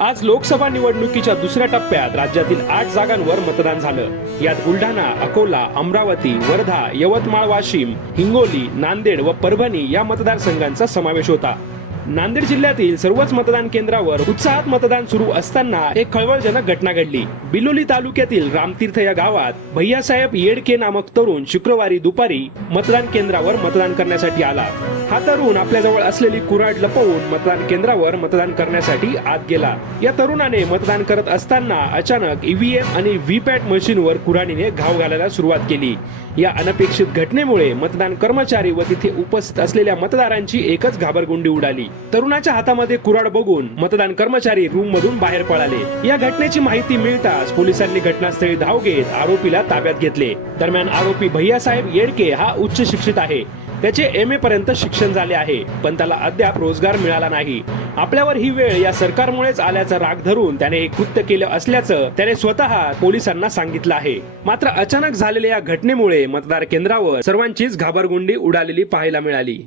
आज लोकसभा निवडणुकीच्या दुसऱ्या टप्प्यात राज्यातील आठ जागांवर मतदान झालं. यात बुलढाणा अकोला अमरावती वर्धा यवतमाळ वाशिम हिंगोली नांदेड व परभणी या मतदारसंघांचा समावेश होता. नांदेड जिल्ह्यातील सर्वच मतदान केंद्रावर उत्साहात मतदान सुरू असताना एक खळबळजनक घटना घडली. बिलोली तालुक्यातील रामतीर्थ या गावात भैयासाहेब येडके नामक तरुण शुक्रवारी दुपारी मतदान केंद्रावर मतदान करण्यासाठी आला. हा तरुण आपल्याजवळ असलेली कुऱ्हाड लपवून मतदान केंद्रावर मतदान करण्यासाठी आत गेला. या तरुणाने मतदान करत असताना अचानक ईव्हीएम आणि व्हीपॅट मशीनवर कुऱ्हाडीने घाव घालायला सुरुवात केली. या अनपेक्षित घटनेमुळे मतदान कर्मचारी व तिथे उपस्थित असलेल्या मतदारांची एकच घाबरगुंडी उडाली. तरुणाच्या हातामध्ये कुराड बघून मतदान कर्मचारी रूम मधून बाहेर पळाले. या घटनेची माहिती मिळताच पोलिसांनी घटनास्थळी धाव घेत आरोपीला ताब्यात घेतले. दरम्यान आरोपी भैयासाहेब येडके हा उच्च शिक्षित आहे. त्याचे एम ए पर्यंत शिक्षण झाले आहे पण त्याला अद्याप रोजगार मिळाला नाही. आपल्यावर ही वेळ या सरकारमुळेच आल्याचा राग धरून त्याने हे कृत्य केलं असल्याचं त्याने स्वतः पोलिसांना सांगितलं आहे. मात्र अचानक झालेल्या या घटनेमुळे मतदार केंद्रावर सर्वांचीच घाबरगुंडी उडालेली पाहायला मिळाली.